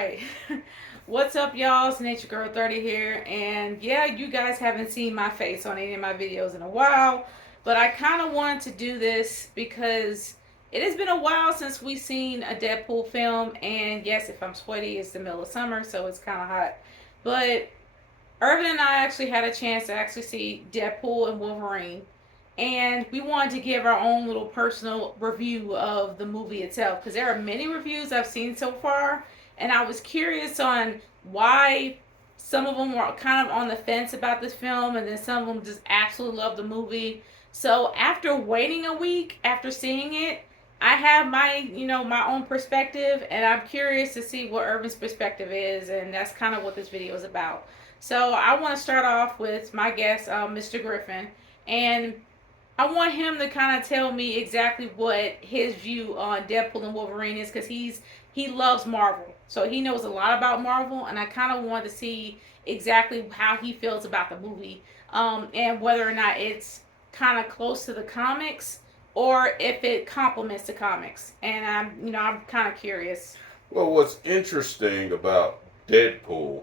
right. What's up, y'all? It's Nature Girl 30 here. And yeah, you guys haven't seen my face on any of my videos in a while. But I kind of wanted to do this because it has been a while since we've seen a Deadpool film. And yes, if I'm sweaty, it's the middle of summer, so it's kind of hot. But Irvin and I actually had a chance to actually see Deadpool and Wolverine. And we wanted to give our own little personal review of the movie itself because there are many reviews I've seen so far, and I was curious on why some of them were kind of on the fence about this film, and then some of them just absolutely love the movie. So after waiting a week after seeing it, I have my own perspective, and I'm curious to see what Irvin's perspective is, and that's kind of what this video is about. So I want to start off with my guest, Mr. Griffin, and I want him to kind of tell me exactly what his view on Deadpool and Wolverine is because he loves Marvel, so he knows a lot about Marvel, and I kind of want to see exactly how he feels about the movie, and whether or not it's kind of close to the comics or if it complements the comics. And I'm kind of curious. Well, what's interesting about Deadpool?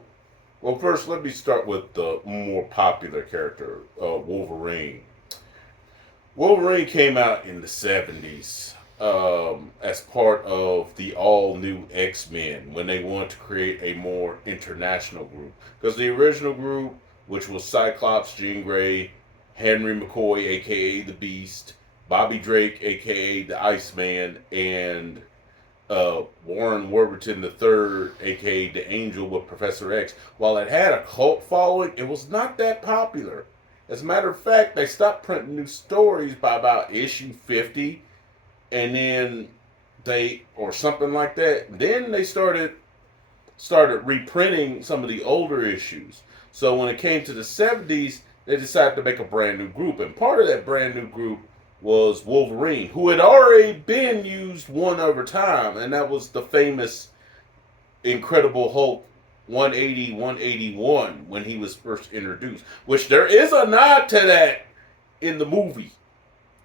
Well, first, let me start with the more popular character, Wolverine. Wolverine came out in the 70s as part of the all new X Men when they wanted to create a more international group. Because the original group, which was Cyclops, Jean Grey, Henry McCoy, aka the Beast, Bobby Drake, aka the Iceman, and Warren Warburton III, aka the Angel with Professor X, while it had a cult following, it was not that popular. As a matter of fact, they stopped printing new stories by about issue 50, and then or something like that. Then they started reprinting some of the older issues. So when it came to the 70s, they decided to make a brand new group, and part of that brand new group was Wolverine, who had already been used one other time, and that was the famous Incredible Hulk 180 181 when he was first introduced, which there is a nod to that in the movie.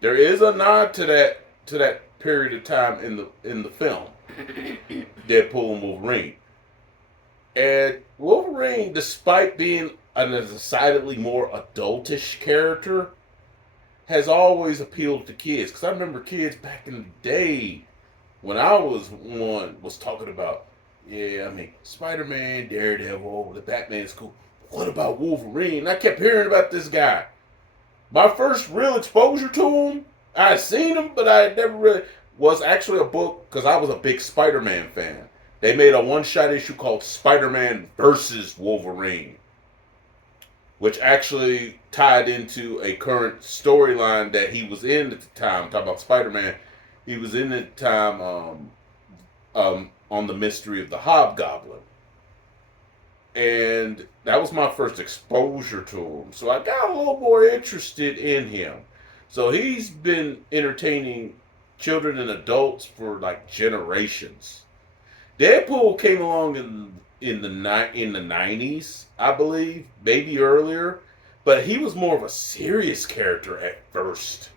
There is a nod to that period of time in the film, Deadpool and Wolverine. And Wolverine, despite being a decidedly more adultish character, has always appealed to kids. Because I remember kids back in the day when I was one was talking about, yeah, I mean, Spider-Man, Daredevil, the Batman's cool. What about Wolverine? And I kept hearing about this guy. My first real exposure to him, I had seen him, but I never really was actually a book because I was a big Spider-Man fan. They made a one-shot issue called Spider-Man versus Wolverine, which actually tied into a current storyline that he was in at the time. Talking about Spider-Man, he was in at the time on the mystery of the Hobgoblin, and that was my first exposure to him. So I got a little more interested in him. So he's been entertaining children and adults for like generations. Deadpool came along in the 90s, I believe, maybe earlier, but he was more of a serious character at first.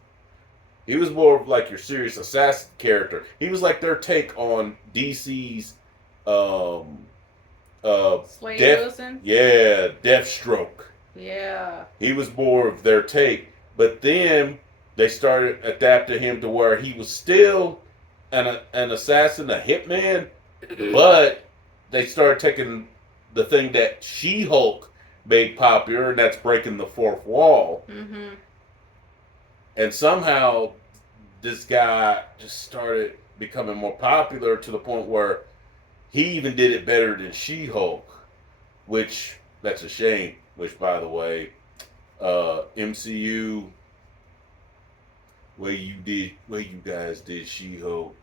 He was more of like your serious assassin character. He was like their take on DC's um Slade Death, Wilson. yeah, Deathstroke. Yeah. He was more of their take, but then they started adapting him to where he was still an assassin, a hitman, but they started taking the thing that She-Hulk made popular, and that's breaking the fourth wall. Mm-hmm. And somehow this guy just started becoming more popular to the point where he even did it better than She-Hulk, which that's a shame. Which, by the way, MCU, where you guys did She-Hulk.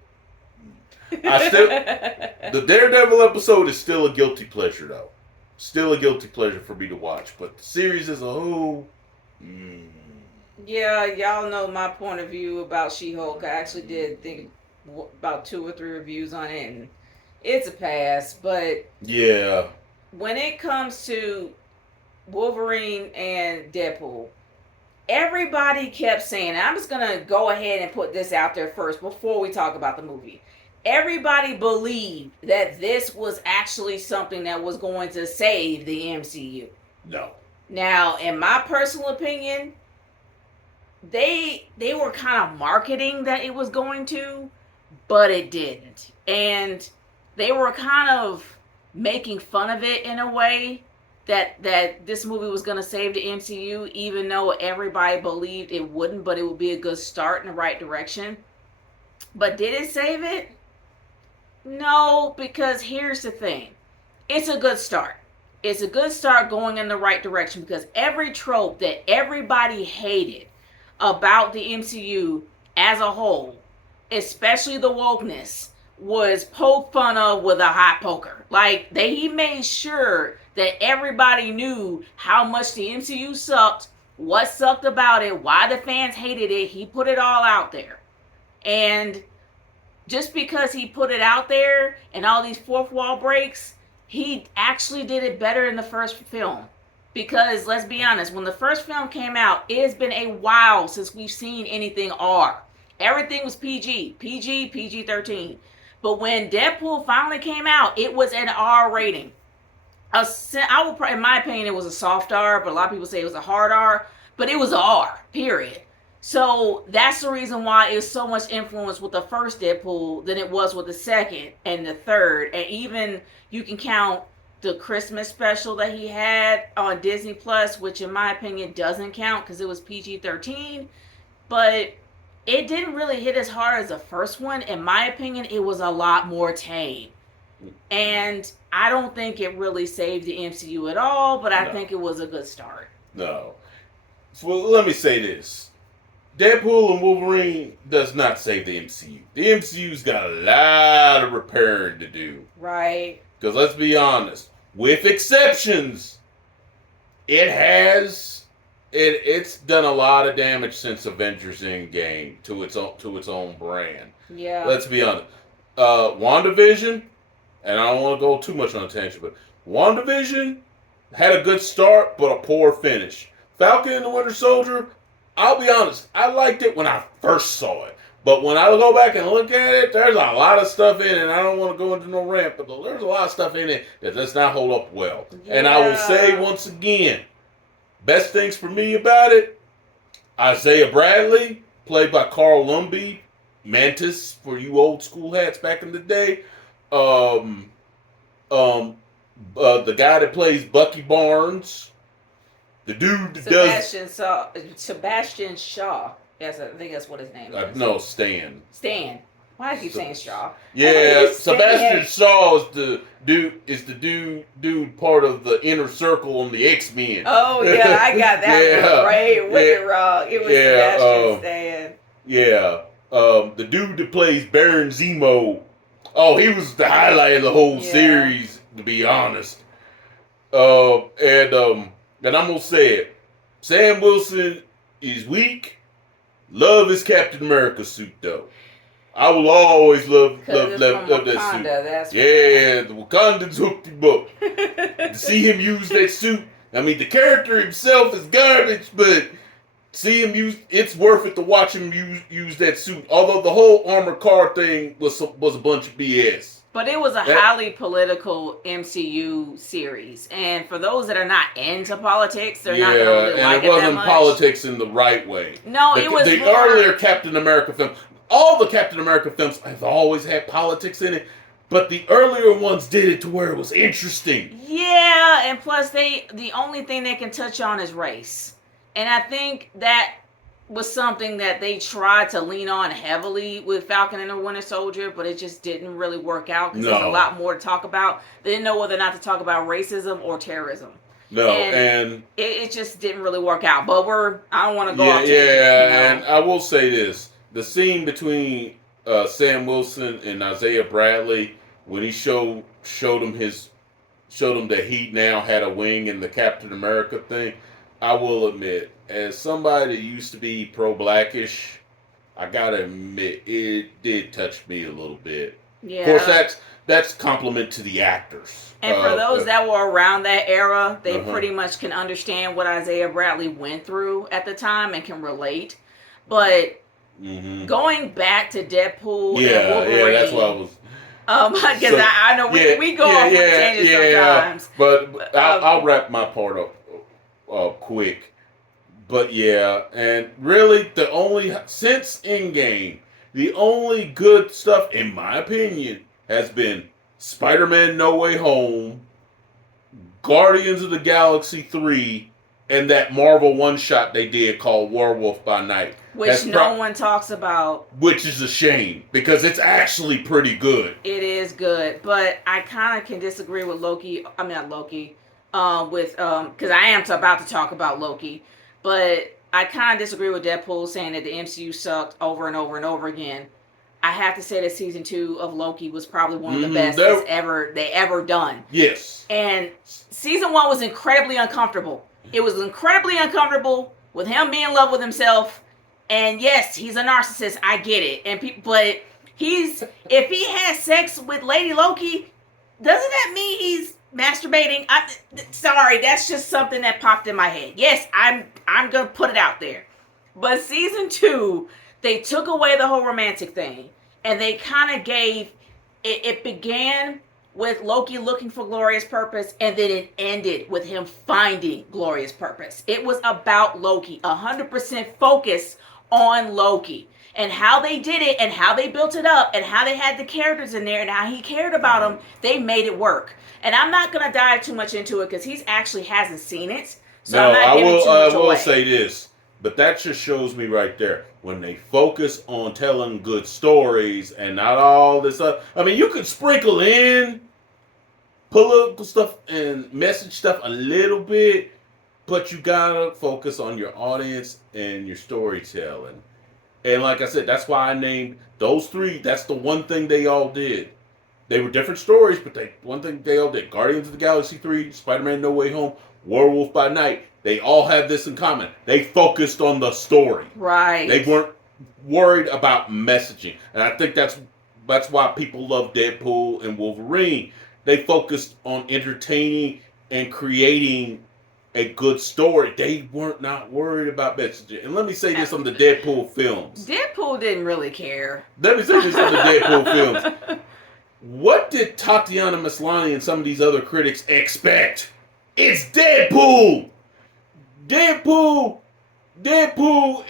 I still the Daredevil episode is still a guilty pleasure though. Still a guilty pleasure for me to watch, but the series as a whole, mm, Yeah, y'all know my point of view about She-Hulk. I actually did think about two or three reviews on it, and it's a pass. But yeah, when it comes to Wolverine and Deadpool, everybody kept saying, and I'm just gonna go ahead and put this out there first before we talk about the movie. everybody believed that this was actually something that was going to save the MCU. No. Now, in my personal opinion, they were kind of marketing that it was going to, but it didn't. And they were kind of making fun of it in a way that this movie was going to save the MCU, even though everybody believed it wouldn't, but it would be a good start in the right direction. But did it save it? No, because here's the thing. It's a good start. It's a good start going in the right direction because every trope that everybody hated about the MCU as a whole, especially the wokeness, was poked fun of with a hot poker. Like, he made sure that everybody knew how much the MCU sucked, what sucked about it, why the fans hated it. He put it all out there. And just because he put it out there and all these fourth wall breaks, he actually did it better in the first film. Because let's be honest, when the first film came out, it has been a while since we've seen anything R. Everything was PG, PG-13. But when Deadpool finally came out, it was an R rating. In my opinion, it was a soft R, but a lot of people say it was a hard R. But it was R, period. So that's the reason why it was so much influence with the first Deadpool than it was with the second and the third. And even you can count the Christmas special that he had on Disney Plus, which in my opinion doesn't count because it was PG-13. But it didn't really hit as hard as the first one. In my opinion, it was a lot more tame. And I don't think it really saved the MCU at all, but I think it was a good start. No. So let me say this. Deadpool and Wolverine does not save the MCU. The MCU's got a lot of repairing to do. Right. Because let's be honest, with exceptions, it's done a lot of damage since Avengers Endgame to its own brand. Yeah. Let's be honest. WandaVision, and I don't want to go too much on a tangent, but WandaVision had a good start, but a poor finish. Falcon and the Winter Soldier, I'll be honest, I liked it when I first saw it. But when I go back and look at it, there's a lot of stuff in it. And I don't want to go into no rant, but there's a lot of stuff in it that does not hold up well. Yeah. And I will say once again, best things for me about it, Isaiah Bradley, played by Carl Lumbly, Mantis for you old school hats back in the day. The guy that plays Bucky Barnes. The dude that Sebastian Shaw. Yes, I think that's what his name is. No, Stan. Why do I keep saying Shaw? Yeah, Sebastian Shaw is the dude part of the inner circle on the X-Men. Oh yeah, I got that one right. Wicked wrong. It was Sebastian Stan. Yeah. The dude that plays Baron Zemo. Oh, he was the highlight of the whole series, to be honest. And I'm gonna say it. Sam Wilson is weak. Love his Captain America suit though. I will always love that suit. The Wakandans hooked him up. To see him use that suit, I mean the character himself is garbage, but see him use, it's worth it to watch him use that suit. Although the whole armored car thing was a bunch of BS. But it was a highly political MCU series, and for those that are not into politics, they're not going to really like it that much. And it wasn't politics in the right way. No, it was the earlier Captain America films. All the Captain America films have always had politics in it, but the earlier ones did it to where it was interesting. Yeah, and plus the only thing they can touch on is race, and I think that was something that they tried to lean on heavily with Falcon and the Winter Soldier, but it just didn't really work out because there's a lot more to talk about. They didn't know whether or not to talk about racism or terrorism. No, and it just didn't really work out. But I don't want to go off. And I will say this: the scene between Sam Wilson and Isaiah Bradley when he showed him that he now had a wing in the Captain America thing. I will admit, as somebody that used to be pro-blackish, I gotta admit, it did touch me a little bit. Yeah. Of course, that's compliment to the actors. And for those that were around that era, they pretty much can understand what Isaiah Bradley went through at the time and can relate. But going back to Deadpool and Wolverine, that's what I was. Because I know we go off on tangents sometimes. But I'll wrap my part up quick. But yeah, and really since Endgame, the only good stuff, in my opinion, has been Spider-Man No Way Home, Guardians of the Galaxy 3, and that Marvel one-shot they did called Werewolf by Night. Which no one talks about. Which is a shame, because it's actually pretty good. It is good, but I kind of can disagree with Loki. I mean, not Loki. Because I am about to talk about Loki. But I kind of disagree with Deadpool saying that the MCU sucked over and over and over again. I have to say that season 2 of Loki was probably one of the best they ever done. Yes. And season 1 was incredibly uncomfortable. It was incredibly uncomfortable with him being in love with himself. And yes, he's a narcissist. I get it. But if he has sex with Lady Loki, doesn't that mean he's masturbating? Sorry, that's just something that popped in my head. Yes, I'm gonna put it out there. But season 2, they took away the whole romantic thing, and they kind of gave it began with Loki looking for glorious purpose, and then it ended with him finding glorious purpose. It was about Loki, 100% focus on Loki. And how they did it, and how they built it up, and how they had the characters in there, and how he cared about them, they made it work. And I'm not going to dive too much into it, because he actually hasn't seen it. So no, I'm not giving too much away. I will say this, but that just shows me right there. When they focus on telling good stories, and not all this stuff. I mean, you could sprinkle in political stuff and message stuff a little bit, but you got to focus on your audience and your storytelling. And like I said, that's why I named those 3. That's the one thing they all did. They were different stories, but one thing they all did. Guardians of the Galaxy 3, Spider-Man No Way Home, Werewolf by Night. They all have this in common. They focused on the story. Right. They weren't worried about messaging. And I think that's why people love Deadpool and Wolverine. They focused on entertaining and creating a good story. They weren't not worried about messaging. And let me say this on the Deadpool films. Deadpool didn't really care. Let me say this on the Deadpool films. What did Tatiana Maslany and some of these other critics expect? It's Deadpool! Deadpool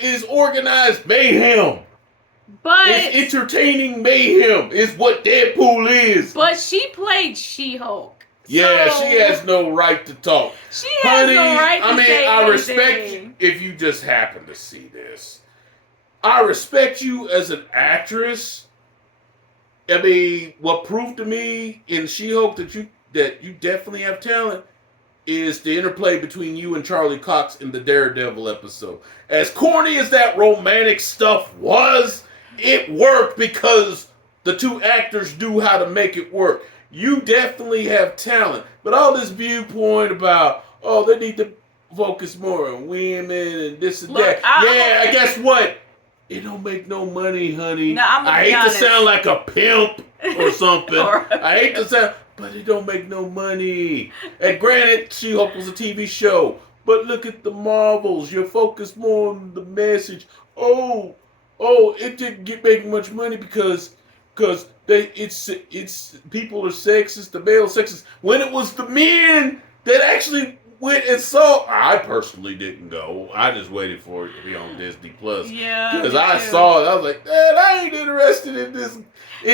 is organized mayhem. But it's entertaining mayhem is what Deadpool is. But she played She-Hulk. Yeah, she has no right to talk. She has no right to say I anything. respect you if you just happen to see this. I respect you as an actress. I mean, what proved to me in She-Hulk that you definitely have talent is the interplay between you and Charlie Cox in the Daredevil episode. As corny as that romantic stuff was, it worked because the 2 actors knew how to make it work. You definitely have talent. But all this viewpoint about, they need to focus more on women and this and that. Guess what? It don't make no money, honey. No, I hate to sound like a pimp or something. I hate to sound, but it don't make no money. And granted, She-Hulk was a TV show. But look at the Marvels. You're focused more on the message. It didn't make much money because it's people are sexist, the male sexist. When it was the men that actually went and saw. I personally didn't go. I just waited for it to be on Disney Plus. Yeah. Because I saw it, I was like, man, I ain't interested in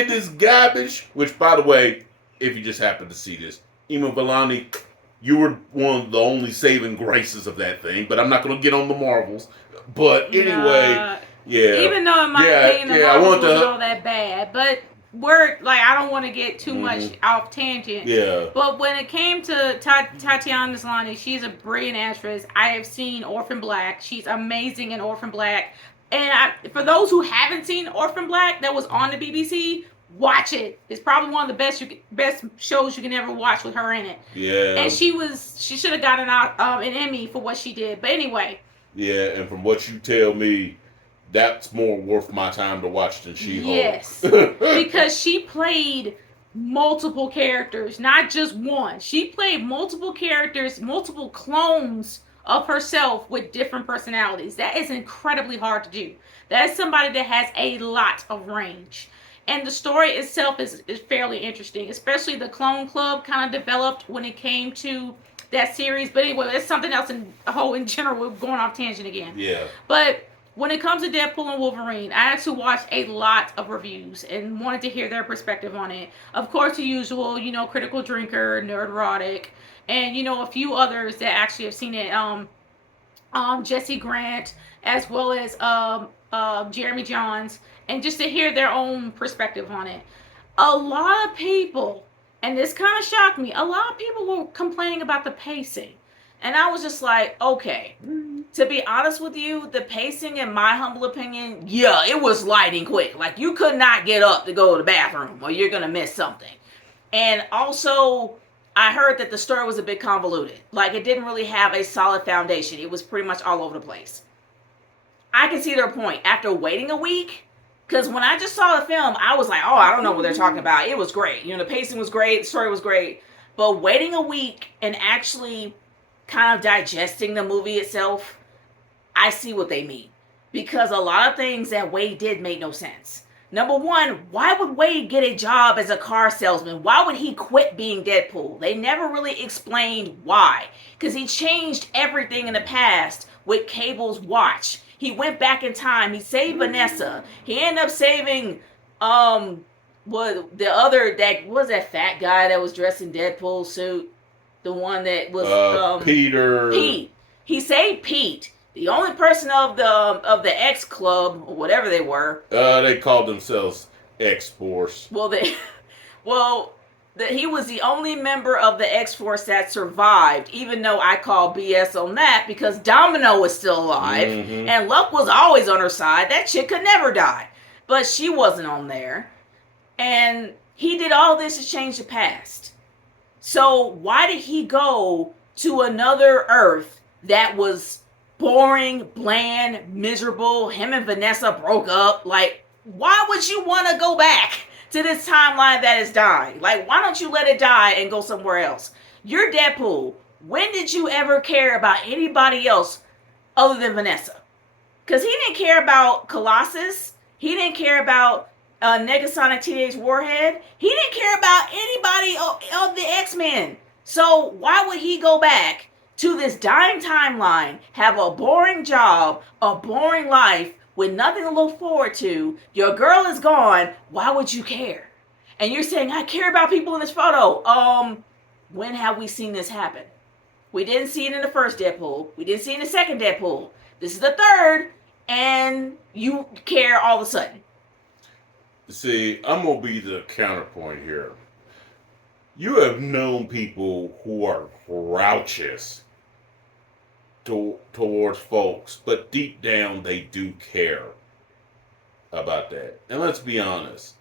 this garbage. Which, by the way, if you just happen to see this, Ema Vellani, you were one of the only saving graces of that thing. But I'm not going to get on the Marvels. But anyway. Yeah. Even though in my opinion the Marvels wasn't all that bad, but I don't want to get too much off tangent. Yeah. But when it came to Tatiana Maslany, she's a brilliant actress. I have seen Orphan Black. She's amazing in Orphan Black. And for those who haven't seen Orphan Black, that was on the BBC, watch it. It's probably one of the best shows you can ever watch with her in it. Yeah. And she should have gotten an Emmy for what she did. But anyway. Yeah, and from what you tell me, that's more worth my time to watch than She-Hulk. Yes. Because she played multiple characters, not just one. She played multiple characters, multiple clones of herself with different personalities. That is incredibly hard to do. That is somebody that has a lot of range. And the story itself is fairly interesting, especially the Clone Club kind of developed when it came to that series. But anyway, that's something else in a whole in general. We're going off tangent again. Yeah. But when it comes to Deadpool and Wolverine, I actually watched a lot of reviews and wanted to hear their perspective on it. Of course, the usual, Critical Drinker, Nerdrotic, and a few others that actually have seen it. Jesse Grant, as well as Jeremy Johns, and just to hear their own perspective on it. A lot of people, and this kind of shocked me, a lot of people were complaining about the pacing. And I was just like, okay, to be honest with you, the pacing, in my humble opinion, yeah, it was lightning quick. Like, you could not get up to go to the bathroom or you're going to miss something. And also, I heard that the story was a bit convoluted. Like, it didn't really have a solid foundation. It was pretty much all over the place. I can see their point. After waiting a week, because when I just saw the film, I was like, oh, I don't know what they're talking about. It was great. The pacing was great. The story was great. But waiting a week and actually kind of digesting the movie itself, I see what they mean. Because a lot of things that Wade did made no sense. Number one, why would Wade get a job as a car salesman? Why would he quit being Deadpool? They never really explained why. Because he changed everything in the past with Cable's watch. He went back in time. He saved Vanessa. He ended up saving, that was that fat guy that was dressed in Deadpool suit? The one that was, Peter. Pete. He saved Pete. The only person of the X Club, or whatever they were. They called themselves X-Force. He was the only member of the X-Force that survived, even though I call BS on that, because Domino was still alive, and Luck was always on her side. That chick could never die. But she wasn't on there. And he did all this to change the past. So why did he go to another Earth that was boring, bland, miserable? Him and Vanessa broke up. Like, why would you want to go back to this timeline that is dying? Like, why don't you let it die and go somewhere else? You're Deadpool. When did you ever care about anybody else other than Vanessa? Because he didn't care about Colossus. He didn't care about Negasonic Teenage Warhead. He didn't care about anybody of the X-Men. So why would he go back to this dying timeline, have a boring job, a boring life, with nothing to look forward to? Your girl is gone. Why would you care? And you're saying, I care about people in this photo. When have we seen this happen? We didn't see it in the first Deadpool. We didn't see it in the second Deadpool. This is the third, and you care all of a sudden. See, I'm going to be the counterpoint here. You have known people who are grouches towards folks, but deep down they do care about that. And let's be honest,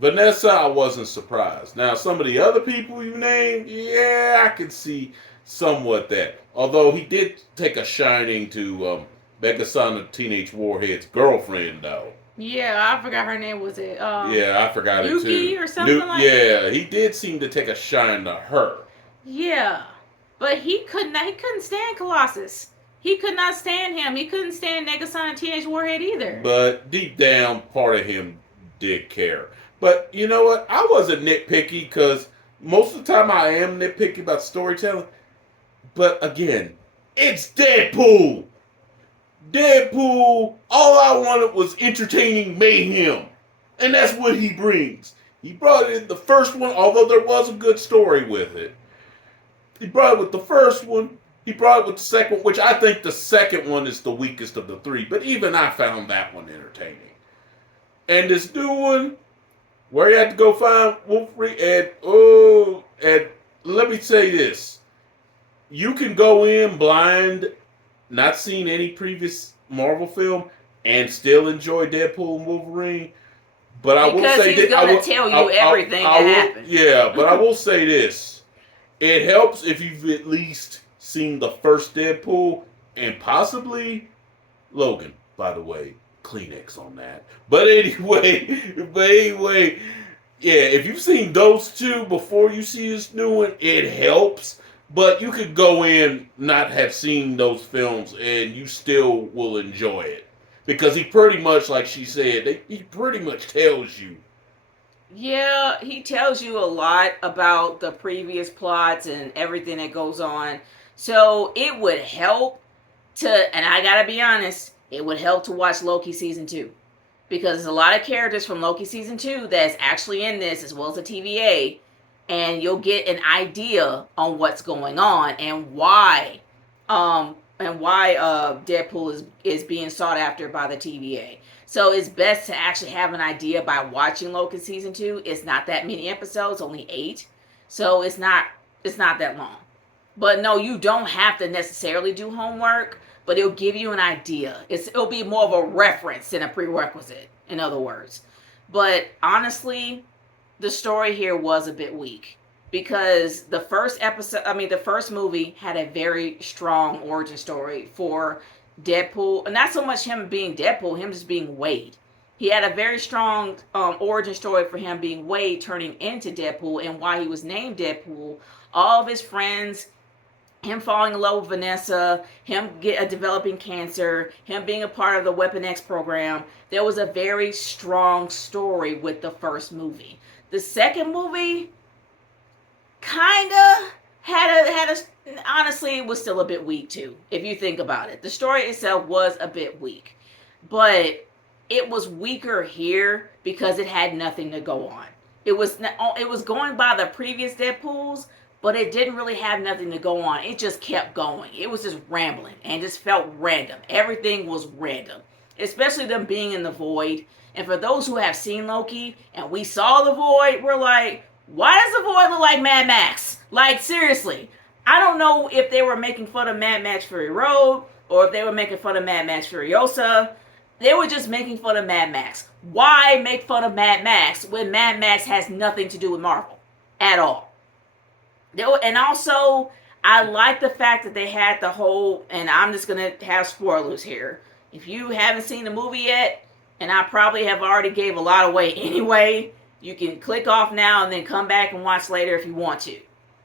Vanessa, I wasn't surprised. Now, some of the other people you named, yeah, I can see somewhat that. Although he did take a shining to Negasonic Teenage Warhead's girlfriend, though. Yeah, I forgot her name. Was it? Yeah, I forgot Yuki it too. Yuki or something like that? Yeah, he did seem to take a shine to her. Yeah, but he couldn't stand Colossus. He could not stand him. He couldn't stand Negasonic Teenage Warhead either. But deep down, part of him did care. But you know what? I wasn't nitpicky because most of the time I am nitpicky about storytelling. But again, it's Deadpool. Deadpool, all I wanted was entertaining mayhem. And that's what he brings. He brought it in the first one, although there was a good story with it. He brought it with the first one. He brought it with the second one, which I think the second one is the weakest of the three. But even I found that one entertaining. And this new one, where you had to go find Wolverine, and let me say this. You can go in blind, not seen any previous Marvel film, and still enjoy Deadpool and Wolverine. But I will say he's going to tell you everything that happened. Yeah, but I will say this. It helps if you've at least seen the first Deadpool and possibly Logan, by the way. Kleenex on that. But anyway, yeah, if you've seen those two before you see this new one, it helps. But you could go in, not have seen those films, and you still will enjoy it. Because he pretty much, like she said, he pretty much tells you Yeah, he tells you a lot about the previous plots and everything that goes on. So it would help to, and I gotta be honest, it would help to watch Loki season 2. Because there's a lot of characters from Loki season 2 that's actually in this, as well as the TVA, and you'll get an idea on what's going on and why Deadpool is being sought after by the TVA. So it's best to actually have an idea by watching Loki season 2. It's not that many episodes, only 8, so it's not that long. But no, you don't have to necessarily do homework, but it'll give you an idea. It'll be more of a reference than a prerequisite, in other words. But honestly, the story here was a bit weak because the first movie had a very strong origin story for Deadpool, and not so much him being Deadpool, him just being Wade. He had a very strong origin story for him being Wade turning into Deadpool and why he was named Deadpool. All of his friends, him falling in love with Vanessa, him developing cancer, him being a part of the Weapon X program. There was a very strong story with the first movie. The second movie kinda had a honestly, it was still a bit weak too, if you think about it. The story itself was a bit weak. But it was weaker here because it had nothing to go on. It was going by the previous Deadpools, but it didn't really have nothing to go on. It just kept going. It was just rambling and just felt random. Everything was random, especially them being in the void. And for those who have seen Loki and we saw the void, we're like, why does the void look like Mad Max? Like, seriously. I don't know if they were making fun of Mad Max Fury Road or if they were making fun of Mad Max Furiosa. They were just making fun of Mad Max. Why make fun of Mad Max when Mad Max has nothing to do with Marvel at all? And also, I like the fact that they had the whole, and I'm just going to have spoilers here. If you haven't seen the movie yet, and I probably have already gave a lot away anyway, you can click off now and then come back and watch later if you want to.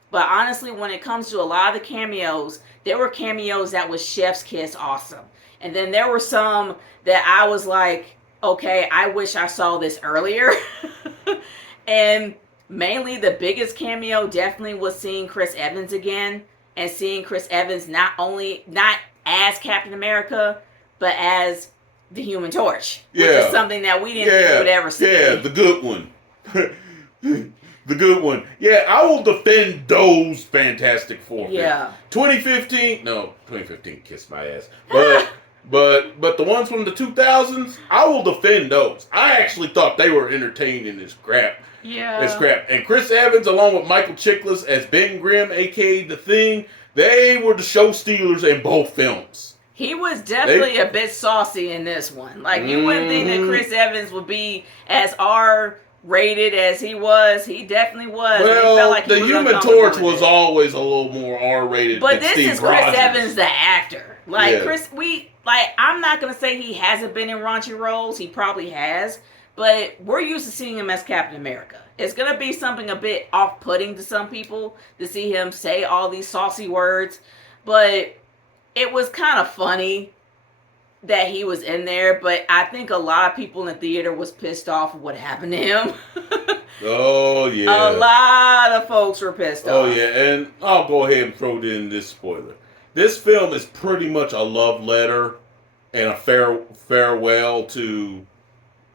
But honestly, when it comes to a lot of the cameos, there were cameos that was chef's kiss awesome. And then there were some that I was like, okay, I wish I saw this earlier. And mainly the biggest cameo definitely was seeing Chris Evans again. And seeing Chris Evans not as Captain America, but as the Human Torch. Which is something that we didn't think we would ever see. Yeah, the good one. The good one. Yeah, I will defend those Fantastic Four films. Yeah. 2015 kissed my ass. But the ones from the 2000s, I will defend those. I actually thought they were entertaining as crap. Yeah. As crap. And Chris Evans, along with Michael Chiklis as Ben Grimm, a.k.a. The Thing, they were the show stealers in both films. He was definitely a bit saucy in this one. Like, you wouldn't think that Chris Evans would be as R-rated as he was. He definitely was. Well, felt like the Human Torch was always a little more R-rated but than this Steve is Rogers. Chris Evans, the actor. Like, Yeah. I'm not going to say he hasn't been in raunchy roles. He probably has. But we're used to seeing him as Captain America. It's going to be something a bit off-putting to some people to see him say all these saucy words. But it was kind of funny that he was in there, but I think a lot of people in the theater was pissed off of what happened to him. Oh, yeah. A lot of folks were pissed off. Oh, yeah, and I'll go ahead and throw in this spoiler. This film is pretty much a love letter and a farewell to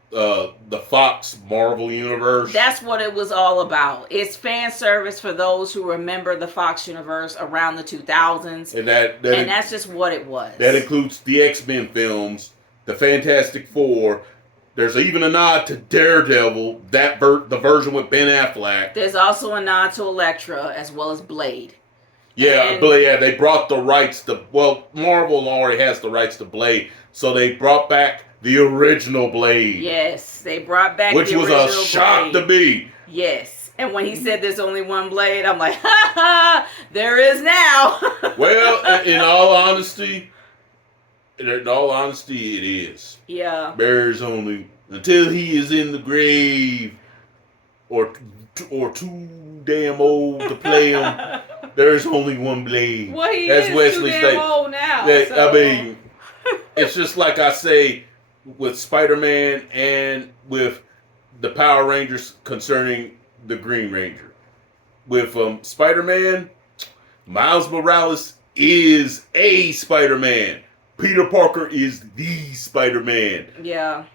the Fox Marvel universe. That's what it was all about. It's fan service for those who remember the Fox universe around the 2000s. And that's just what it was. That includes the X-Men films, the Fantastic Four. There's even a nod to Daredevil, the version with Ben Affleck. There's also a nod to Elektra as well as Blade. Yeah, they brought the rights to... Well, Marvel already has the rights to Blade, so they brought back the original Blade. Yes, they brought back which the original was a shock Blade. to me. Yes. And when he said there's only one Blade, I'm like, ha ha, there is now. Well, in all honesty, it is. Yeah. There's only... Until he is in the grave or too damn old to play him, there's only one Blade. Well, he That's is Wesley too damn old now. I mean, it's just like I say with Spider-Man and with the Power Rangers concerning the Green Ranger. With Spider-Man, Miles Morales is a Spider-Man. Peter Parker is the Spider-Man. Yeah.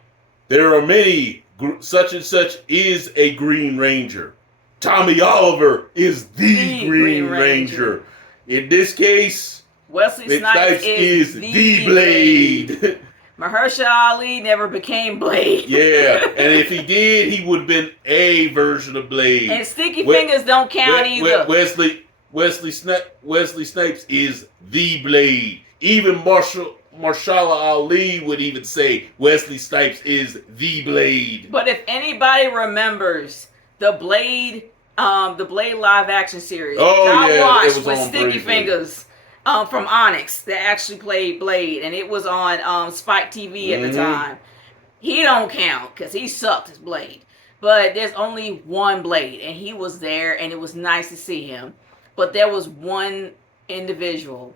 There are many. Such and such is a Green Ranger. Tommy Oliver is the Green Ranger. In this case, Wesley Snipes is the Blade. Mahershala Ali never became Blade. Yeah, and if he did, he would have been a version of Blade. And Sticky Fingers don't count either. Wesley Snipes is the Blade. Even Mahershala Ali would even say Wesley Snipes is the Blade. But if anybody remembers the Blade live action series, I watched with Sticky Fingers. From Onyx that actually played Blade, and it was on Spike TV at the time. He don't count because he sucked as Blade, but there's only one Blade, and he was there, and it was nice to see him. But there was one individual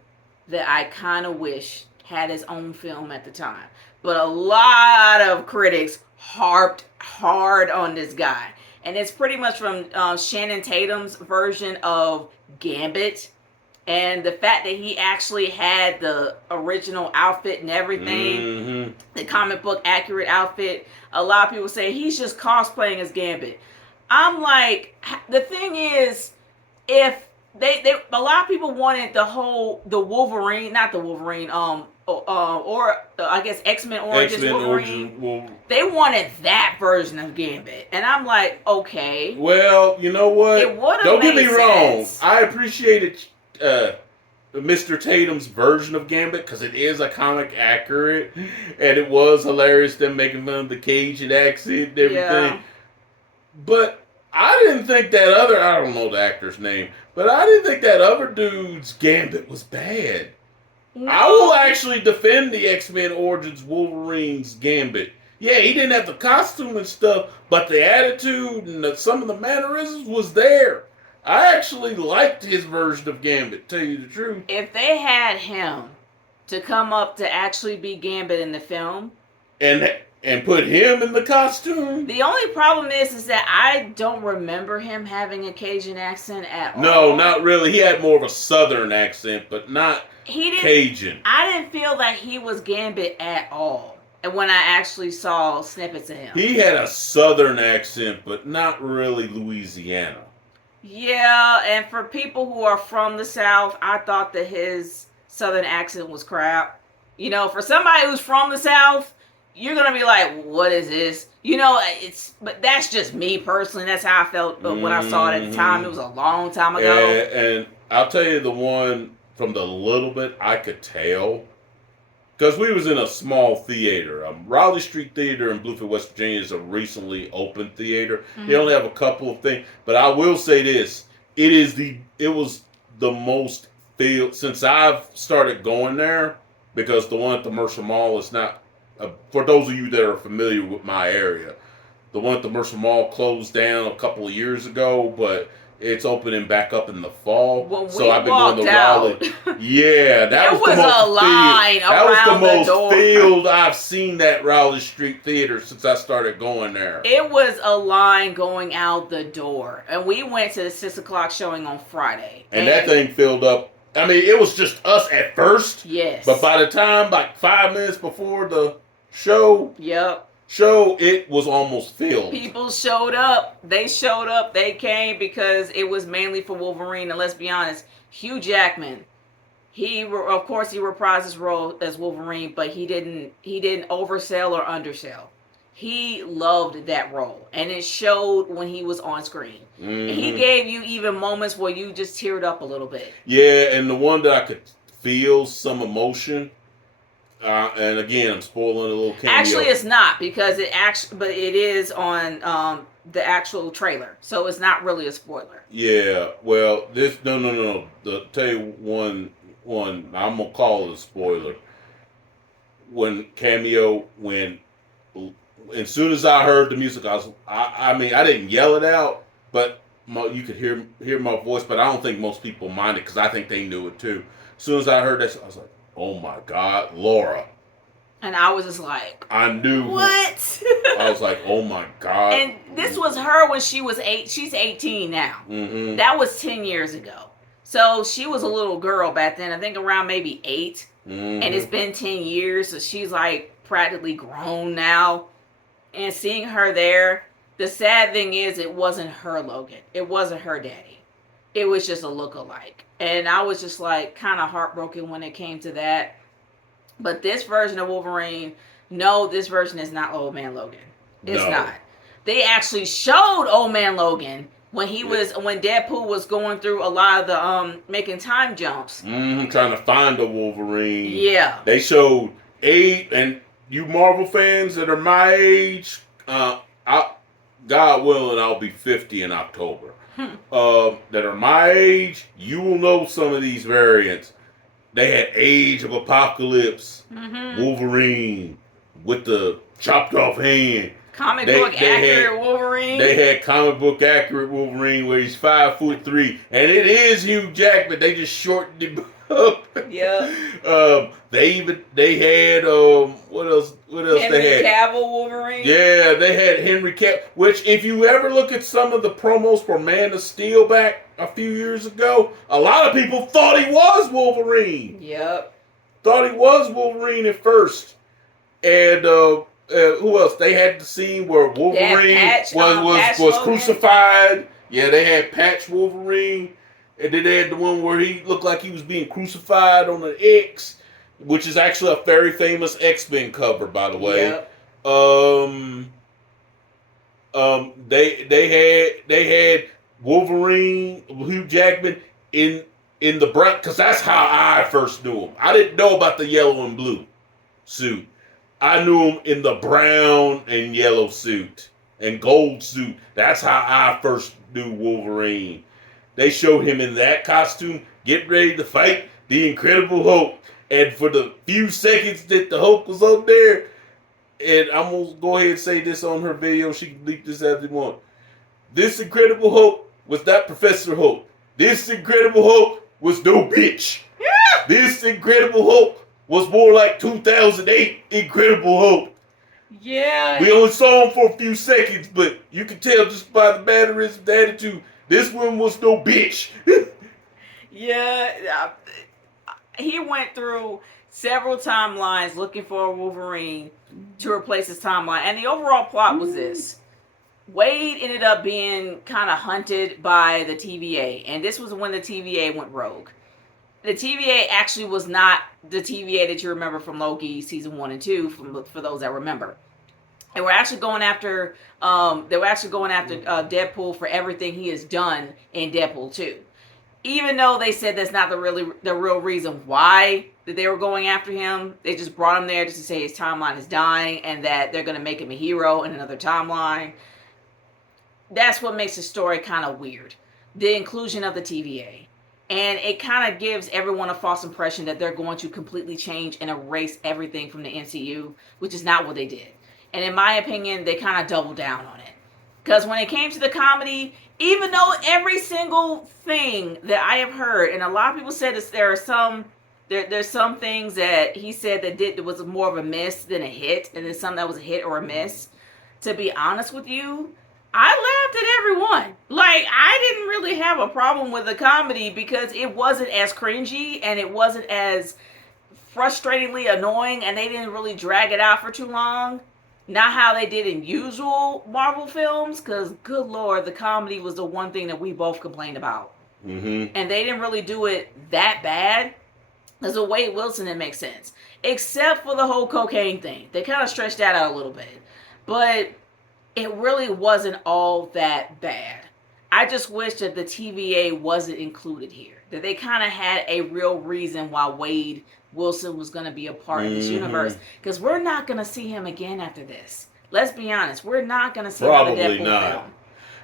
that I kind of wish had his own film at the time. But a lot of critics harped hard on this guy, and it's pretty much from Shannon Tatum's version of Gambit. And the fact that he actually had the original outfit and everything, the comic book accurate outfit, a lot of people say he's just cosplaying as Gambit. I'm like, the thing is, if they a lot of people wanted the Wolverine, not the Wolverine, I guess X-Men Origins Wolverine. They wanted that version of Gambit, and I'm like, okay. Well, you know what? Don't get me wrong. Sense. I appreciated Mr. Tatum's version of Gambit because it is a comic accurate, and it was hilarious them making fun of the Cajun accent and everything. Yeah. But I didn't think that I don't know the actor's name, but I didn't think that other dude's Gambit was bad. No. I will actually defend the X-Men Origins Wolverine's Gambit. Yeah, he didn't have the costume and stuff, but the attitude and some of the mannerisms was there. I actually liked his version of Gambit, tell you the truth. If they had him to come up to actually be Gambit in the film, and put him in the costume, the only problem is that I don't remember him having a Cajun accent at all. No, not really. He had more of a Southern accent, but not Cajun. I didn't feel that he was Gambit at all. And when I actually saw snippets of him, he had a Southern accent, but not really Louisiana. Yeah, and for people who are from the South, I thought that his Southern accent was crap. You know, for somebody who's from the South, you're going to be like, what is this? You know, but that's just me personally. That's how I felt when I saw it at the time. It was a long time ago. And I'll tell you the one from the little bit I could tell, because we was in a small theater. Raleigh Street Theater in Bluefield, West Virginia is a recently opened theater. They only have a couple of things. But I will say this. It was the most filled since I've started going there, because the one at the Mercer Mall is not, for those of you that are familiar with my area, the one at the Mercer Mall closed down a couple of years ago, but it's opening back up in the fall. So I've been going to Raleigh. Yeah, that was the most line that was the most door. filled I've seen that Raleigh Street Theater since I started going there. It was a line going out the door. And we went to the 6 o'clock showing on Friday. And that thing filled up. I mean, it was just us at first. Yes. But by the time, like 5 minutes before the show, it was almost filled. People showed up. They showed up. They came because it was mainly for Wolverine. And let's be honest, Hugh Jackman, of course he reprised his role as Wolverine, but he didn't oversell or undersell. He loved that role, and it showed when he was on screen. And he gave you even moments where you just teared up a little bit. Yeah, and the one that I could feel some emotion. And again, I'm spoiling a little cameo. Actually, it's not, because but it is on the actual trailer, so it's not really a spoiler. Yeah, well, no. Tell you one, I'm gonna call it a spoiler. As soon as I heard the music, I mean, I didn't yell it out, but you could hear my voice. But I don't think most people minded, because I think they knew it too. As soon as I heard that, I was like, oh my God, Laura. And I was just like, I knew. what? I was like, oh my God. And this was her when she was 8. She's 18 now. Mm-hmm. That was 10 years ago. So she was a little girl back then. I think around maybe 8. Mm-hmm. And it's been 10 years. So she's like practically grown now. And seeing her there, the sad thing is it wasn't her Logan. It wasn't her daddy. It was just a look-alike. And I was just like kind of heartbroken when it came to that. But this version of Wolverine, no, this version is not Old Man Logan. It's not. They actually showed Old Man Logan when when Deadpool was going through a lot of the making time jumps. Trying to find a Wolverine. Yeah. They showed 8, and you Marvel fans that are my age, God willing, I'll be 50 in October. That are my age, you will know some of these variants. They had Age of Apocalypse, Wolverine with the chopped off hand. Comic book accurate Wolverine. They had comic book accurate Wolverine where he's 5'3", and it is Hugh Jackman. They just shortened him up. Yeah. They had what else? Henry they had? Cavill Wolverine. Yeah, they had Henry Cavill. Which, if you ever look at some of the promos for Man of Steel back a few years ago, a lot of people thought he was Wolverine. Yep. Thought he was Wolverine at first, and who else? They had the scene where Wolverine was crucified. Yeah, they had Patch Wolverine. And then they had the one where he looked like he was being crucified on an X, which is actually a very famous X-Men cover, by the way. Yep. They had Wolverine, Hugh Jackman in the brown, because that's how I first knew him. I didn't know about the yellow and blue suit. I knew him in the brown and yellow suit and gold suit. That's how I first knew Wolverine. They showed him in that costume, getting ready to fight the Incredible Hulk. And for the few seconds that the Hulk was up there, and I'm going to go ahead and say this on her video, she can leak this as they want. This Incredible Hulk was not Professor Hulk. This Incredible Hulk was no bitch. Yeah. This Incredible Hulk was more like 2008 Incredible Hulk. Yeah. We only saw him for a few seconds, but you can tell just by the mannerisms, the attitude, this one was no bitch. Yeah. He went through several timelines looking for a Wolverine to replace his timeline. And the overall plot was this. Wade ended up being kind of hunted by the TVA. And this was when the TVA went rogue. The TVA actually was not the TVA that you remember from Loki season 1 and 2, for those that remember. They were actually going after Deadpool for everything he has done in Deadpool 2. Even though they said that's not the real reason why that they were going after him, they just brought him there just to say his timeline is dying and that they're going to make him a hero in another timeline. That's what makes the story kind of weird. The inclusion of the TVA. And it kind of gives everyone a false impression that they're going to completely change and erase everything from the MCU, which is not what they did. And in my opinion, they kind of doubled down on it. Because when it came to the comedy, even though every single thing that I have heard, and a lot of people said this, there's some things that he said that was more of a miss than a hit, and then some that was a hit or a miss. To be honest with you, I laughed at everyone. Like, I didn't really have a problem with the comedy because it wasn't as cringy and it wasn't as frustratingly annoying, and they didn't really drag it out for too long. Not how they did in usual Marvel films, because good Lord, the comedy was the one thing that we both complained about. Mm-hmm. And they didn't really do it that bad. As a Wade Wilson, it makes sense. Except for the whole cocaine thing. They kind of stretched that out a little bit. But it really wasn't all that bad. I just wish that the TVA wasn't included here. That they kind of had a real reason why Wade Wilson was going to be a part of this universe. Because we're not going to see him again after this. Let's be honest. We're not going to see him in the Deadpool film.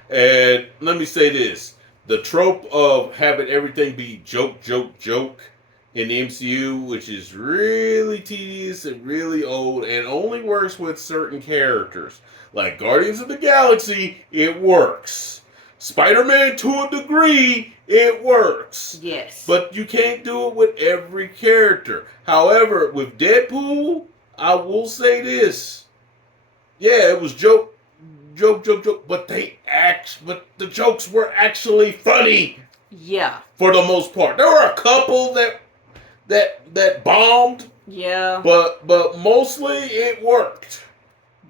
And let me say this. The trope of having everything be joke in the MCU, which is really tedious and really old and only works with certain characters. Like Guardians of the Galaxy, it works. Spider-Man, to a degree, it works. Yes. But you can't do it with every character. However, with Deadpool, I will say this. Yeah, it was joke, but but the jokes were actually funny Yeah. for the most part. There were a couple that bombed, Yeah. but mostly it worked.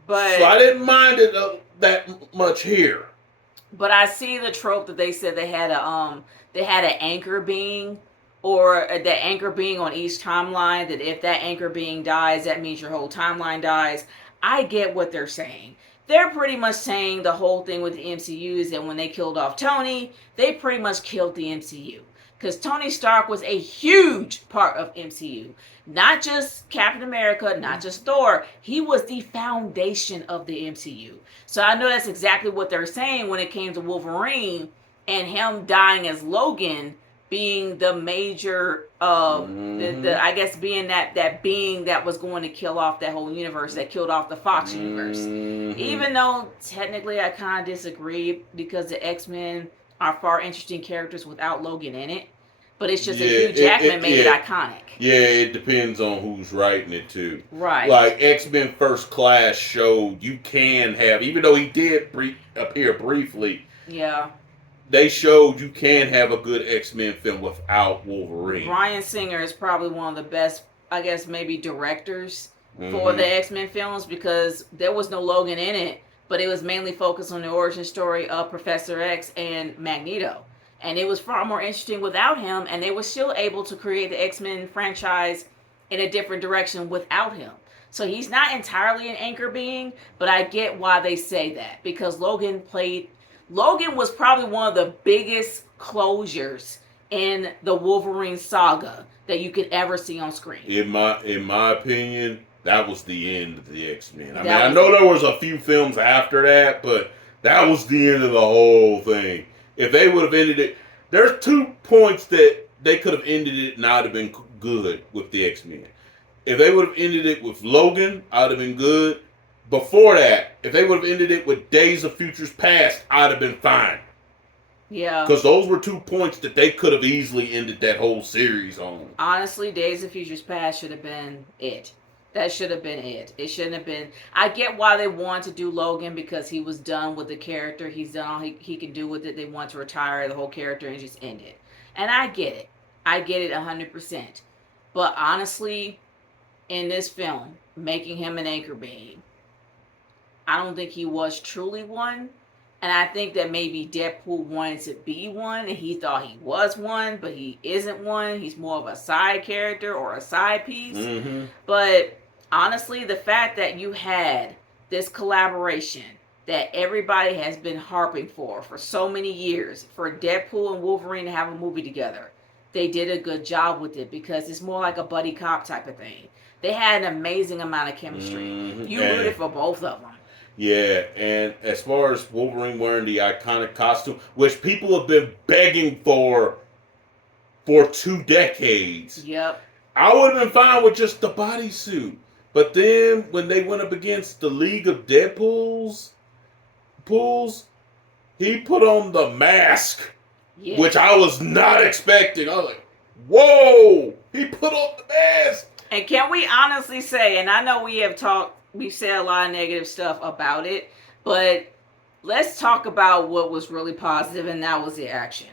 But So I didn't mind it that much here. But I see the trope that they said they had an anchor being, or that anchor being on each timeline, that if that anchor being dies, that means your whole timeline dies. I get what they're saying. They're pretty much saying the whole thing with the MCU is that when they killed off Tony, they pretty much killed the MCU. Because Tony Stark was a huge part of MCU. Not just Captain America, not just Thor. He was the foundation of the MCU. So I know that's exactly what they're saying when it came to Wolverine and him dying as Logan being the major the I guess being that being that was going to kill off that whole universe, that killed off the Fox universe. Even though technically I kind of disagree, because the X-Men are far interesting characters without Logan in it. But it's just that Hugh Jackman made it iconic. Yeah, it depends on who's writing it too. Right. Like X-Men First Class showed you can have, even though he did appear briefly. Yeah. They showed you can have a good X-Men film without Wolverine. Bryan Singer is probably one of the best, I guess, maybe directors for the X-Men films, because there was no Logan in it, but it was mainly focused on the origin story of Professor X and Magneto. And it was far more interesting without him, and they were still able to create the X-Men franchise in a different direction without him. So he's not entirely an anchor being, but I get why they say that, because Logan was probably one of the biggest closures in the Wolverine saga that you could ever see on screen. In my opinion, that was the end of the X-Men. I know there was a few films after that, but that was the end of the whole thing. If they would have ended it, there's 2 points that they could have ended it and I'd have been good with the X-Men. If they would have ended it with Logan, I'd have been good. Before that, if they would have ended it with Days of Futures Past, I'd have been fine. Yeah. Because those were 2 points that they could have easily ended that whole series on. Honestly, Days of Futures Past should have been it. That should have been it. It shouldn't have been. I get why they wanted to do Logan, because he was done with the character. He's done all he can do with it. They want to retire the whole character and just end it. And I get it. I get it 100%. But honestly, in this film, making him an anchor being, I don't think he was truly one. And I think that maybe Deadpool wanted to be one, and he thought he was one, but he isn't one. He's more of a side character or a side piece. But honestly, the fact that you had this collaboration that everybody has been harping for so many years, for Deadpool and Wolverine to have a movie together, they did a good job with it, because it's more like a buddy cop type of thing. They had an amazing amount of chemistry. You rooted for both of them. Yeah, and as far as Wolverine wearing the iconic costume, which people have been begging for 2 decades. Yep. I would have been fine with just the bodysuit. But then when they went up against the League of Deadpools, he put on the mask, which I was not expecting. I was like, whoa, he put on the mask. And can we honestly say, and I know we've said a lot of negative stuff about it, but let's talk about what was really positive, and that was the action.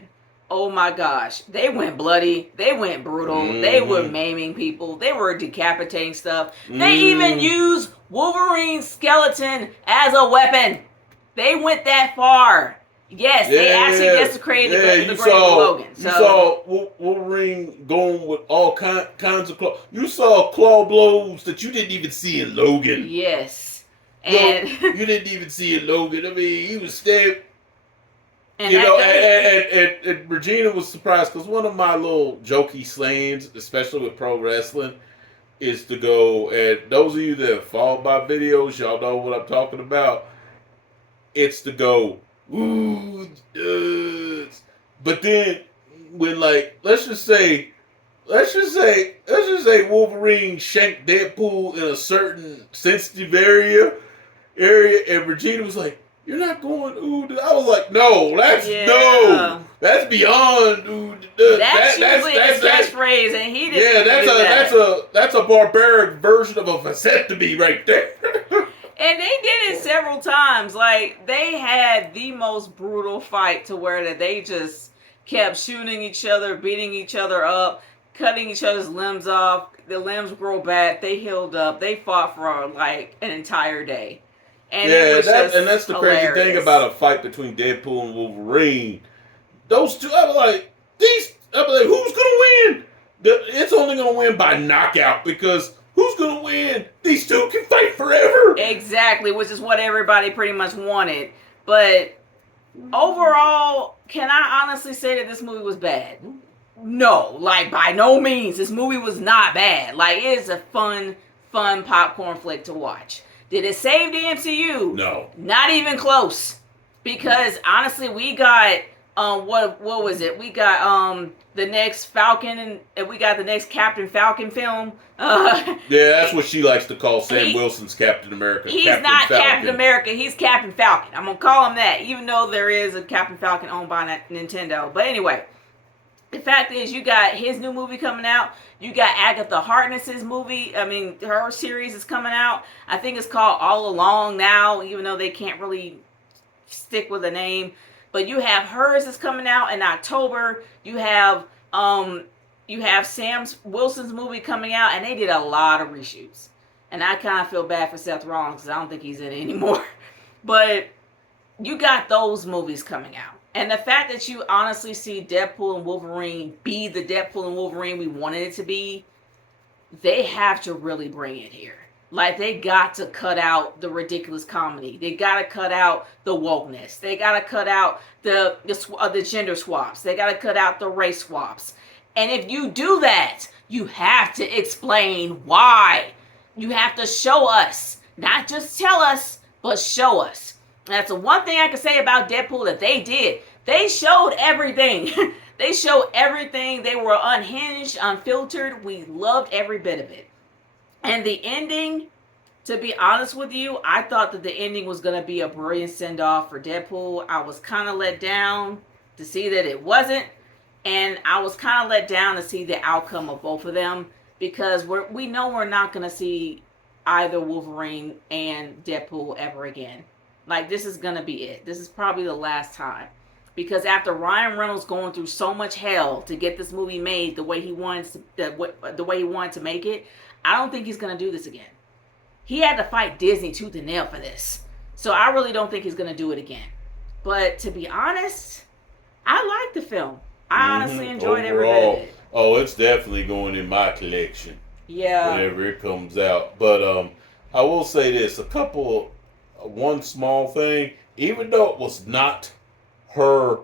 Oh my gosh, they went bloody, they went brutal, they were maiming people, they were decapitating stuff. They even used Wolverine's skeleton as a weapon. They went that far. Yes, they actually desecrated the grave of Logan. You saw Wolverine going with all kinds of claw. You saw claw blows that you didn't even see in Logan. Yes. And you didn't even see in Logan. I mean, he was stabbed. And and Regina was surprised, because one of my little jokey slayings, especially with pro wrestling, is to go, and those of you that have followed my videos, y'all know what I'm talking about. It's to go, ooh, but then when, like, let's just say Wolverine shanked Deadpool in a certain sensitive area, and Regina was like, You're not going, ooh. I was like, no, Yeah. that's beyond, ooh. That's usually his catchphrase, and he didn't. Yeah, that's a barbaric version of a vasectomy right there. And they did it several times. Like, they had the most brutal fight to where that they just kept shooting each other, beating each other up, cutting each other's limbs off. The limbs grow back. They healed up. They fought for like an entire day. And it was that's the hilarious. crazy thing about a fight between Deadpool and Wolverine. Those two, I was like, who's gonna win? It's only gonna win by knockout because who's gonna win? These two can fight forever. Exactly, which is what everybody pretty much wanted. But overall, can I honestly say that this movie was bad? No, like by no means. This movie was not bad. Like, it is a fun popcorn flick to watch. Did it save the MCU? No. Not even close. Because honestly, we got what was it? We got the next Falcon and we got the next Captain Falcon film. Yeah, that's what she likes to call Sam Wilson's Captain America. He's Captain not Falcon. Captain America. He's Captain Falcon. I'm gonna call him that, even though there is a Captain Falcon owned by Nintendo. But anyway, the fact is, you got his new movie coming out. You got Agatha Harkness's movie. I mean, her series is coming out. I think it's called All Along now, even though they can't really stick with a name. But you have hers is coming out in October. You have Sam Wilson's movie coming out, and they did a lot of reshoots. And I kind of feel bad for Seth Rollins because I don't think he's in it anymore. But you got those movies coming out. And the fact that you honestly see Deadpool and Wolverine be the Deadpool and Wolverine we wanted it to be, they have to really bring it here. Like, they got to cut out the ridiculous comedy. They got to cut out the wokeness. They got to cut out the gender swaps. They got to cut out the race swaps. And if you do that, you have to explain why. You have to show us. Not just tell us, but show us. That's the one thing I can say about Deadpool that they did. They showed everything. They showed everything. They were unhinged, unfiltered. We loved every bit of it. And the ending, to be honest with you, I thought that the ending was going to be a brilliant send-off for Deadpool. I was kind of let down to see that it wasn't. And I was kind of let down to see the outcome of both of them. Because we know we're not going to see either Wolverine and Deadpool ever again. Like, this is going to be it. This is probably the last time. Because after Ryan Reynolds going through so much hell to get this movie made the way he wanted to make it, I don't think he's going to do this again. He had to fight Disney tooth and nail for this. So I really don't think he's going to do it again. But to be honest, I liked the film. I honestly enjoyed every bit of it. Oh, it's definitely going in my collection. Yeah. Whenever it comes out. But I will say this. One small thing. Even though it was not her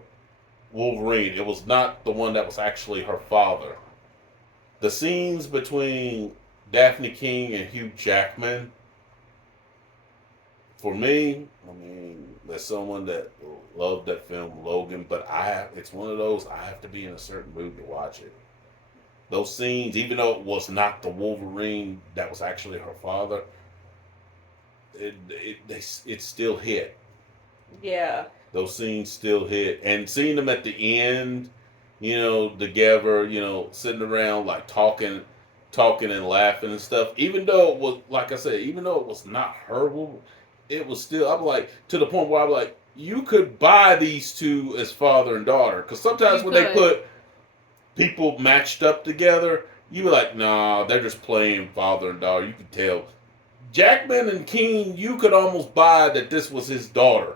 Wolverine, it was not the one that was actually her father. The scenes between Daphne King and Hugh Jackman, for me, I mean, there's someone that loved that film, Logan, but it's one of those, I have to be in a certain mood to watch it. Those scenes, even though it was not the Wolverine that was actually her father, it still hit. Yeah. Those scenes still hit. And seeing them at the end, together, sitting around, like, talking and laughing and stuff, even though it was, like I said, even though it was not her, it was still, I'm like, to the point where I'm like, you could buy these two as father and daughter. Because sometimes they put people matched up together, you were like, nah, they're just playing father and daughter. You could tell. Jackman and King, you could almost buy that this was his daughter.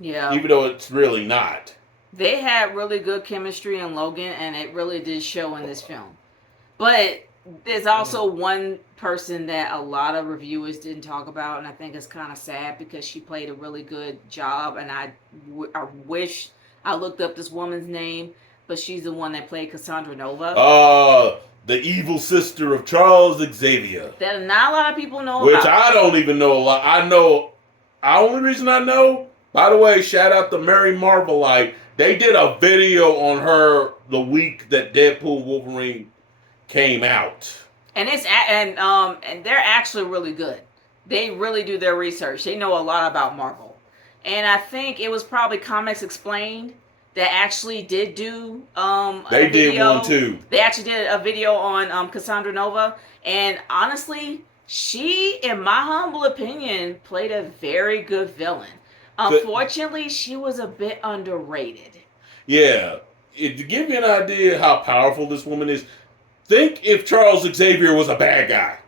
Yeah. Even though it's really not. They had really good chemistry in Logan, and it really did show in this film. But there's also one person that a lot of reviewers didn't talk about, and I think it's kind of sad because she played a really good job, and I wish I looked up this woman's name, but she's the one that played Cassandra Nova. The evil sister of Charles Xavier. That not a lot of people know Which about. I don't even know a lot. I know, the only reason I know, by the way, shout out to Mary Marvelite. They did a video on her the week that Deadpool Wolverine came out. And and they're actually really good. They really do their research. They know a lot about Marvel. And I think it was probably Comics Explained that actually did do They did one too. They actually did a video on Cassandra Nova, and honestly, she, in my humble opinion, played a very good villain. Unfortunately, she was a bit underrated. Yeah. To give you an idea how powerful this woman is, think if Charles Xavier was a bad guy.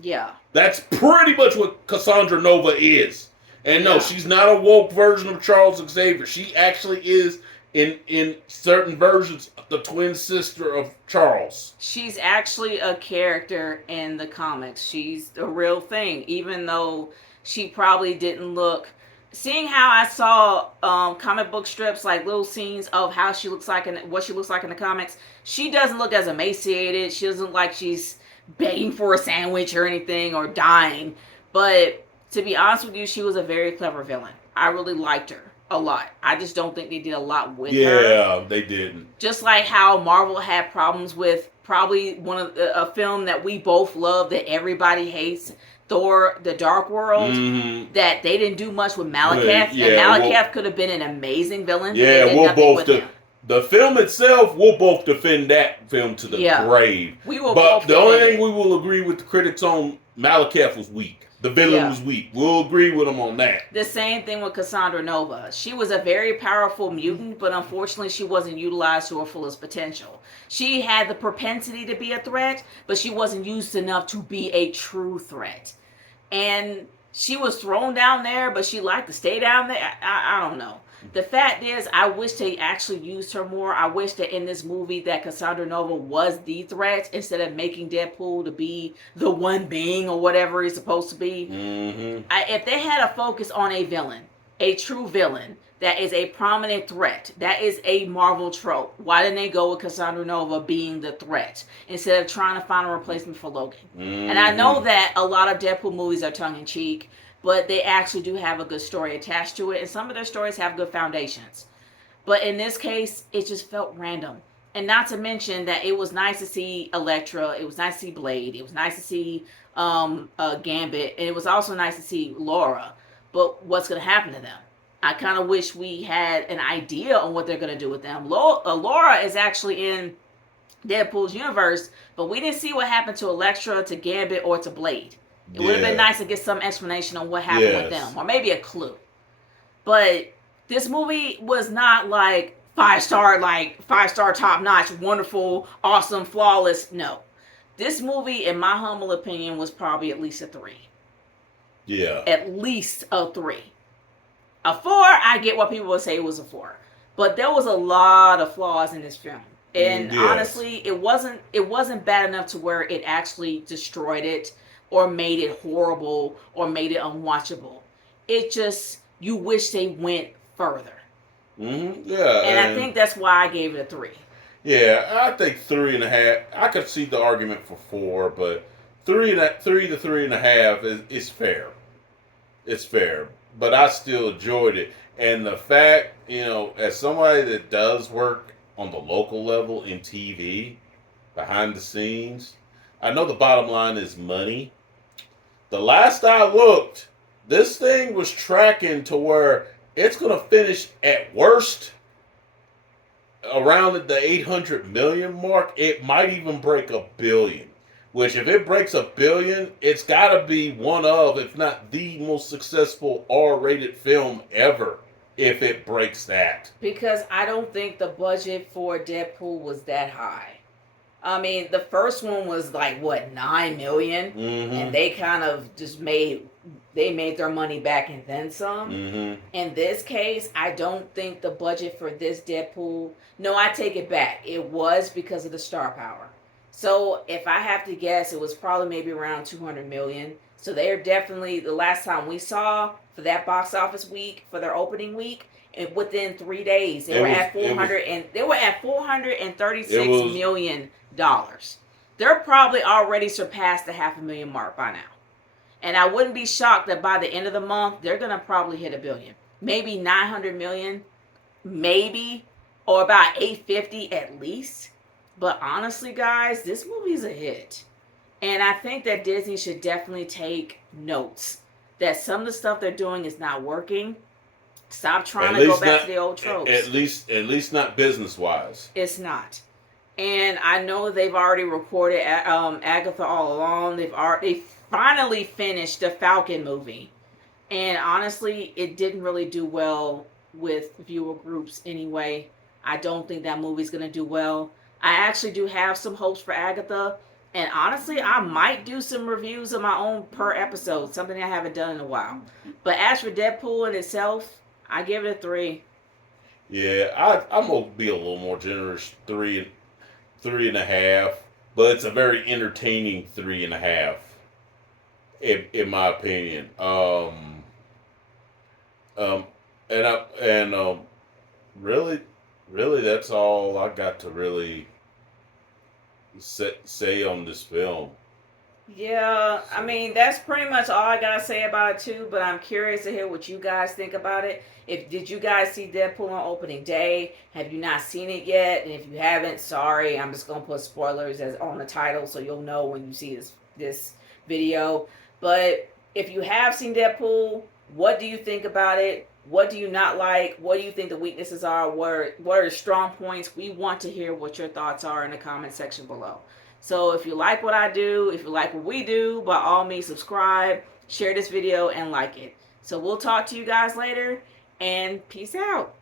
Yeah. That's pretty much what Cassandra Nova is. And no, Yeah. she's not a woke version of Charles Xavier. She actually is, in certain versions, the twin sister of Charles. She's actually a character in the comics. She's the real thing, even though she probably didn't look. Seeing how I saw comic book strips, like little scenes of how she looks like and what she looks like in the comics, she doesn't look as emaciated. She doesn't look like she's begging for a sandwich or anything or dying. But to be honest with you, she was a very clever villain. I really liked her a lot. I just don't think they did a lot with her. Yeah, they didn't. Just like how Marvel had problems with probably one of a film that we both love that everybody hates, Thor: The Dark World. Mm-hmm. That they didn't do much with Malekith, Yeah, and Malekith could have been an amazing villain. Yeah, we'll both the film itself. We'll both defend that film to the grave. We will. But the only thing we will agree with the critics on, Malekith was weak. The villain was weak. We'll agree with them on that. The same thing with Cassandra Nova. She was a very powerful mutant, but unfortunately she wasn't utilized to her fullest potential. She had the propensity to be a threat, but she wasn't used enough to be a true threat. And she was thrown down there, but she liked to stay down there. I don't know. The fact is, I wish they actually used her more. I wish that in this movie that Cassandra Nova was the threat instead of making Deadpool to be the one being or whatever he's supposed to be. Mm-hmm. If they had a focus on a villain, a true villain, that is a prominent threat, that is a Marvel trope, why didn't they go with Cassandra Nova being the threat instead of trying to find a replacement for Logan? Mm-hmm. And I know that a lot of Deadpool movies are tongue-in-cheek, but they actually do have a good story attached to it, and some of their stories have good foundations. But in this case, it just felt random. And not to mention that it was nice to see Elektra, it was nice to see Blade, it was nice to see Gambit, and it was also nice to see Laura. But what's going to happen to them? I kind of wish we had an idea on what they're going to do with them. Laura is actually in Deadpool's universe, but we didn't see what happened to Elektra, to Gambit, or to Blade. It would have been nice to get some explanation on what happened with them, or maybe a clue. But this movie was not like five-star top notch, wonderful, awesome, flawless. No. This movie, in my humble opinion, was probably at least a 3. Yeah. At least a 3. A 4, I get what people would say it was a 4. But there was a lot of flaws in this film. And honestly, it wasn't bad enough to where it actually destroyed it or made it horrible or made it unwatchable. It just, you wish they went further. Mm-hmm. Yeah. And I think that's why I gave it a 3. Yeah, I think 3.5. I could see the argument for 4, but 3 to 3.5 is fair. It's fair. But I still enjoyed it. And the fact, as somebody that does work on the local level in TV, behind the scenes, I know the bottom line is money. The last I looked, this thing was tracking to where it's going to finish at worst around the 800 million mark. It might even break $1 billion. Which, if it breaks $1 billion, it's got to be one of, if not the most successful R-rated film ever, if it breaks that. Because I don't think the budget for Deadpool was that high. I mean, the first one was like, what, $9 million? Mm-hmm. And they kind of just made their money back and then some. Mm-hmm. In this case, I don't think the budget for this Deadpool, no, I take it back. It was because of the star power. So if I have to guess, it was probably maybe around $200 million. So they're definitely, the last time we saw for that box office week, for their opening week, and within 3 days, they were at $436 million. They're probably already surpassed the $500,000 mark by now. And I wouldn't be shocked that by the end of the month, they're going to probably hit $1 billion. Maybe $900 million, maybe, or about $850 at least. But honestly, guys, this movie's a hit. And I think that Disney should definitely take notes that some of the stuff they're doing is not working. Stop trying At to go least back not. to the old tropes. At least not business wise. It's not. And I know they've already recorded Agatha all along. They finally finished the Falcon movie, and honestly, it didn't really do well with viewer groups anyway. I don't think that movie's gonna do well. I actually do have some hopes for Agatha, and honestly, I might do some reviews of my own per episode, something I haven't done in a while. But as for Deadpool in itself, I give it a 3. Yeah, I'm gonna be a little more generous. 3.5, but it's a very entertaining 3.5, in my opinion. Um, and really, really, that's all I got to really say on this film. Yeah, I mean, that's pretty much all I gotta say about it too, but I'm curious to hear what you guys think about it. Did you guys see Deadpool on opening day? Have you not seen it yet? And if you haven't, sorry, I'm just gonna put spoilers as on the title so you'll know when you see this video. But if you have seen Deadpool, what do you think about it? What do you not like? What do you think the weaknesses are? What are the strong points? We want to hear what your thoughts are in the comment section below. So if you like what I do, if you like what we do, by all means subscribe, share this video, and like it. So we'll talk to you guys later, and peace out.